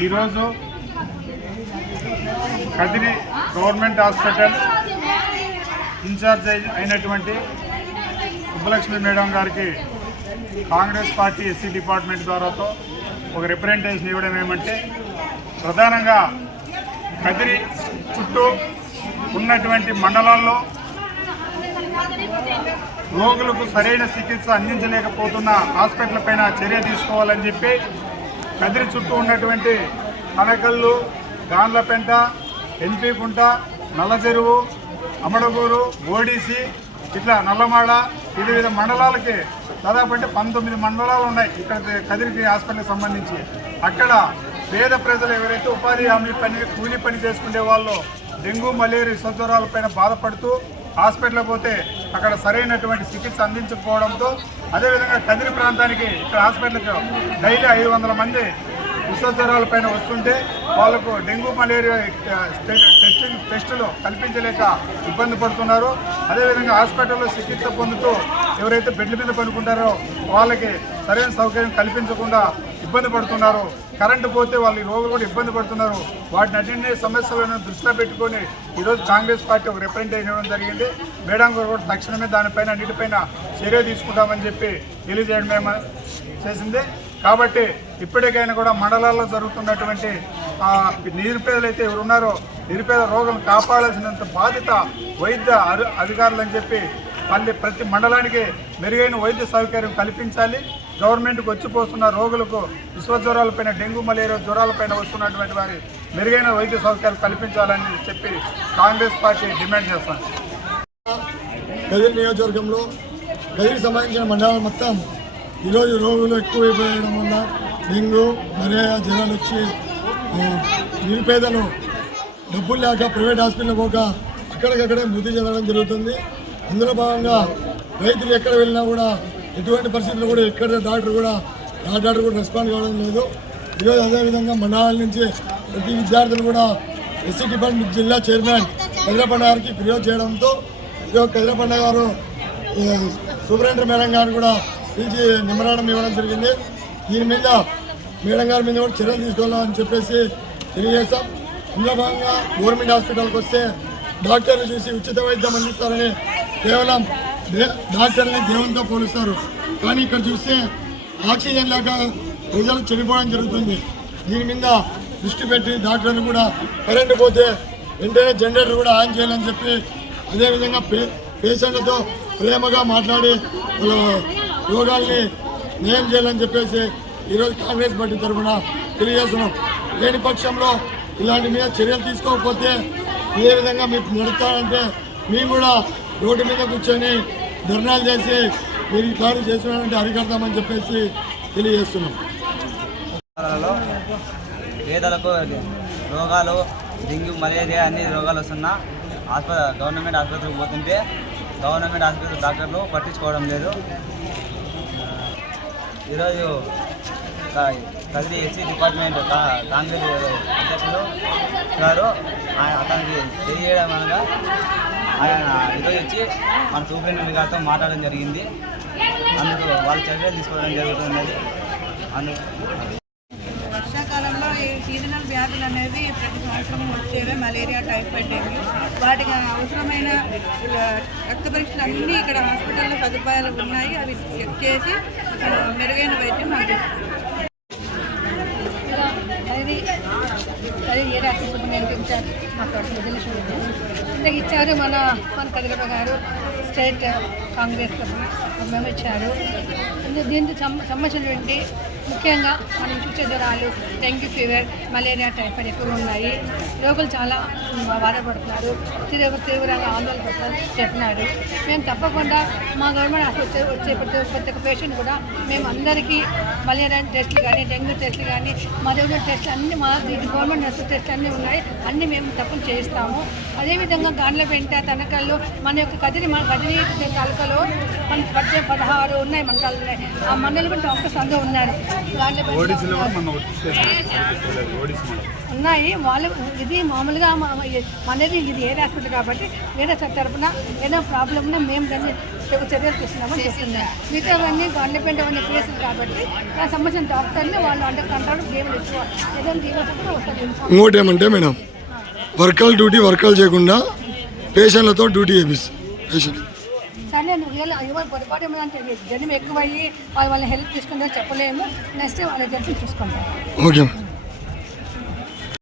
ఈరోజు Kadiri government hospital incharge అయి- అయినటువంటి సుబ్బలక్ష్మి మేడం గారికి కాంగ్రెస్ పార్టీ ఎస్సీ డిపార్ట్మెంట్ ద్వారాతో ఒక రిప్రజెంటేషన్ ఇవ్వడం ఏమంటే ప్రధానంగా కదిరి చుట్టూ ఉన్నటువంటి మండలాల్లో రోగులకు సరైన చికిత్స అందించలేకపోతున్న హాస్పిటల్ పైన చర్య తీసుకోవాలని చెప్పి కదిరి చుట్టూ ఉన్నటువంటి అనకల్లు గాన్లపెంట నల్ల నల్లచెరువు అమడగూరు ఓడిసి ఇట్లా నల్లమాడ వివిధ మండలాలకి దాదాపు అంటే పంతొమ్మిది మండలాలు ఉన్నాయి ఇక్కడ కదిరికి హాస్పిటల్కి సంబంధించి. అక్కడ పేద ప్రజలు ఎవరైతే ఉపాధి హామీ పని కూలీ పని చేసుకునే వాళ్ళు డెంగ్యూ మలేరియా విషజ్వరాలపైన బాధపడుతూ హాస్పిటల్ పోతే అక్కడ సరైనటువంటి చికిత్స అందించకపోవడంతో అదేవిధంగా కదిరి ప్రాంతానికి ఇక్కడ హాస్పిటల్కి డైలీ ఐదు వందల మంది విశ్వజ్వరాల పైన వస్తుంటే వాళ్ళకు డెంగ్యూ మలేరియా టెస్టింగ్ టెస్టులు కల్పించలేక ఇబ్బంది పడుతున్నారు. అదేవిధంగా హాస్పిటల్లో చికిత్స పొందుతూ ఎవరైతే బెడ్ల మీద పడుకుంటారో వాళ్ళకి సరైన సౌకర్యం కల్పించకుండా ఇబ్బంది పడుతున్నారు. కరెంటు పోతే వాళ్ళు ఈ రోగులు కూడా ఇబ్బంది పడుతున్నారు. వాటిని అన్నింటినీ సమస్యలను దృష్టిలో పెట్టుకొని ఈరోజు కాంగ్రెస్ పార్టీ ఒక రిప్రజెంటేషన్ ఇవ్వడం జరిగింది. మేడం గారు కూడా తక్షణమే దానిపైన అన్నిటిపైన చర్య తీసుకుంటామని చెప్పి తెలియజేయడం మేము చేసింది. కాబట్టి ఇప్పటికైనా కూడా మండలాల్లో జరుగుతున్నటువంటి నిరుపేదలు అయితే ఎవరు ఉన్నారో నిరుపేద రోగులను కాపాడాల్సినంత బాధ్యత వైద్య అధి- అధికారులని చెప్పి మళ్ళీ ప్రతి మండలానికి మెరుగైన వైద్య సౌకర్యం కల్పించాలి. గవర్నమెంట్కి వచ్చిపోతున్న రోగులకు విశ్వజ్వరాలపైన డెంగ్యూ మలేరియా జ్వరాలపైన వస్తున్నటువంటి వారి మెరుగైన వైద్య సౌకర్యాలు కల్పించాలని చెప్పి కాంగ్రెస్ పార్టీ డిమాండ్ చేస్తాను కదిరి నియోజకవర్గంలో కదిరికి సంబంధించిన మండలాలు మొత్తం ఈరోజు రోగులు ఎక్కువైపోయడం వల్ల డెంగ్యూ మలేరియా జ్వరాలు వచ్చి నిరుపేదలు డబ్బులు లేక ప్రైవేట్ హాస్పిటల్ పోక అక్కడికక్కడే మృతి చెందడం జరుగుతుంది. అందులో భాగంగా రైతులు ఎక్కడ వెళ్ళినా కూడా ఎటువంటి పరిస్థితుల్లో కూడా ఎక్కడ డాక్టర్ కూడా ఆ డాక్టర్ కూడా రెస్పాండ్ కావడం లేదు. ఈరోజు అదేవిధంగా మండలాల నుంచి ప్రతి విద్యార్థులు కూడా ఎస్సీ డిపార్ట్మెంట్ జిల్లా చైర్మన్ కదిరపండ గారికి ఫిర్యాదు చేయడంతో ఈరోజు కదిరపండ గారు సూపరింటెండెంట్ మేడం గారిని కూడా పిలిచి నిమ్మరాడం ఇవ్వడం జరిగింది. దీని మీద మేడం గారి మీద కూడా చర్యలు తీసుకోవాలని చెప్పేసి తెలియజేస్తాం ఇందులో భాగంగా గవర్నమెంట్ హాస్పిటల్కి వస్తే డాక్టర్లు చూసి ఉచిత వైద్యం అందిస్తారని కేవలం డాక్టర్ని దేవునితో పోలుస్తారు. కానీ ఇక్కడ చూస్తే ఆక్సిజన్ లేక ప్రజలు చనిపోవడం జరుగుతుంది. దీని మీద దృష్టి పెట్టి డాక్టర్లు కూడా కరెంటు పోతే వెంటనే జనరేటర్ కూడా ఆన్ చేయాలని చెప్పి అదేవిధంగా పే పేషెంట్లతో ప్రేమగా మాట్లాడి వాళ్ళ రోగాల్ని నయం చేయాలని చెప్పేసి ఈరోజు కాంగ్రెస్ పార్టీ తరఫున తెలియజేస్తున్నాం. లేని పక్షంలో ఇలాంటి మీద చర్యలు తీసుకోకపోతే ఏ విధంగా మీకు నడుస్తారంటే మేము కూడా రోడ్డు మీద కూర్చొని ధర్నాలు చేసి మీరు ఇట్లాంటి చేస్తున్నారంటే అరికడతామని చెప్పేసి తెలియజేస్తున్నాం. పేదలకు రోగాలు డెంగ్యూ మలేరియా అన్ని రోగాలు వస్తున్నా ఆస్పత్రి గవర్నమెంట్ ఆసుపత్రికి పోతుంటే గవర్నమెంట్ ఆసుపత్రి డాక్టర్లు పట్టించుకోవడం లేదు. ఈరోజు క- కదిరి ఎస్సీ డిపార్ట్మెంట్ కాంగ్రెస్ అధ్యక్షులు గారు అతనికి తెలియడం అనగా ఆయన ఈరోజు వచ్చి మన సూపరింటెండెంట్ గారితో మాట్లాడడం జరిగింది. అందుకు వాళ్ళు చర్యలు తీసుకోవడం జరుగుతున్నది. అందుకు వర్షాకాలంలో ఈ సీజనల్ వ్యాధులు అనేవి ప్రతి సంవత్సరం వచ్చేవే మలేరియా టైఫాయిడ్ డెంగ్యూ వాటికి అవసరమైన రక్త పరీక్షలు అన్నీ ఇక్కడ హాస్పిటల్లో సదుపాయాలు ఉన్నాయి. అవి చెక్ చేసి మెరుగైన వైద్యం అందిస్తారు అది అది ఏ రాష్ట్ర ఇన్ఛార్జ్ మాట్లాడుతుంది తెలుసు ఇంతకు ఇచ్చారు మన మన కదిరప్ప గారు స్టేట్ కాంగ్రెస్ మేము ఇచ్చారు ఇందు- దీనికి సంబంధించినటువంటి ముఖ్యంగా మనం చూసే జ్వరాలు డెంగ్యూ ఫీవర్ మలేరియా టైఫాయిడ్ ఎక్కువగా ఉన్నాయి. రోగులు చాలా బాధపడుతున్నారు. తీవ్ర తీవ్రంగా ఆందోళన పడుతున్నారు చెప్పినారు మేము తప్పకుండా మా గవర్నమెంట్ వచ్చే వచ్చే ప్రతి ప్రతి ఒక్క పేషెంట్ కూడా మేము అందరికీ మలేరియా టెస్ట్లు కానీ డెంగ్యూ టెస్ట్లు కానీ మా దగ్గర టెస్ట్లు అన్ని మా గవర్నమెంట్ నర్సు టెస్ట్లు అన్నీ ఉన్నాయి. అన్నీ మేము తప్పని చేయిస్తాము. అదేవిధంగా గాండ్లపెంట తనకల్లో మన యొక్క కదిరి మన కదిరి తాలూకాలో మన పద్దె పదహారు ఉన్నాయి మండలాలు. ఉన్నాయి ఆ మండలి కూడా డాక్టర్స్ అందరూ ఉన్నారు. ఉన్నాయి. వాళ్ళు ఇది మామూలుగా మనది ఇది ఏ హాస్పిటల్ కాబట్టి వేరే సార్ తరపున ఏదైనా ప్రాబ్లం ఉన్నా మేము దాన్ని చర్యలు తీసుకున్నామని చెప్తున్నాం. మిగతా అవన్నీ గవర్నమెంట్ అవన్నీ కేసులు కాబట్టి దానికి సంబంధించిన డాక్టర్ని వాళ్ళు అండర్ కంట్రోల్ గేమ్లు ఇచ్చుకోవాలి ఏదైనా వస్తుంది. ఇంకోటి ఏమంటే మేడం వర్కర్లు డ్యూటీ వర్కర్లు చేయకుండా పేషెంట్లతో డ్యూటీ చేపిస్తారు. పేషెంట్. సరే నేను రియల్ ఎవరు పొరపాటు ఏమంటే జనం ఎక్కువయ్యి వాళ్ళ వాళ్ళ హెల్ప్ తీసుకుంటే చెప్పలేము. నెక్స్ట్ వాళ్ళ జడ్జి చూసుకుంటాం. ఓకే.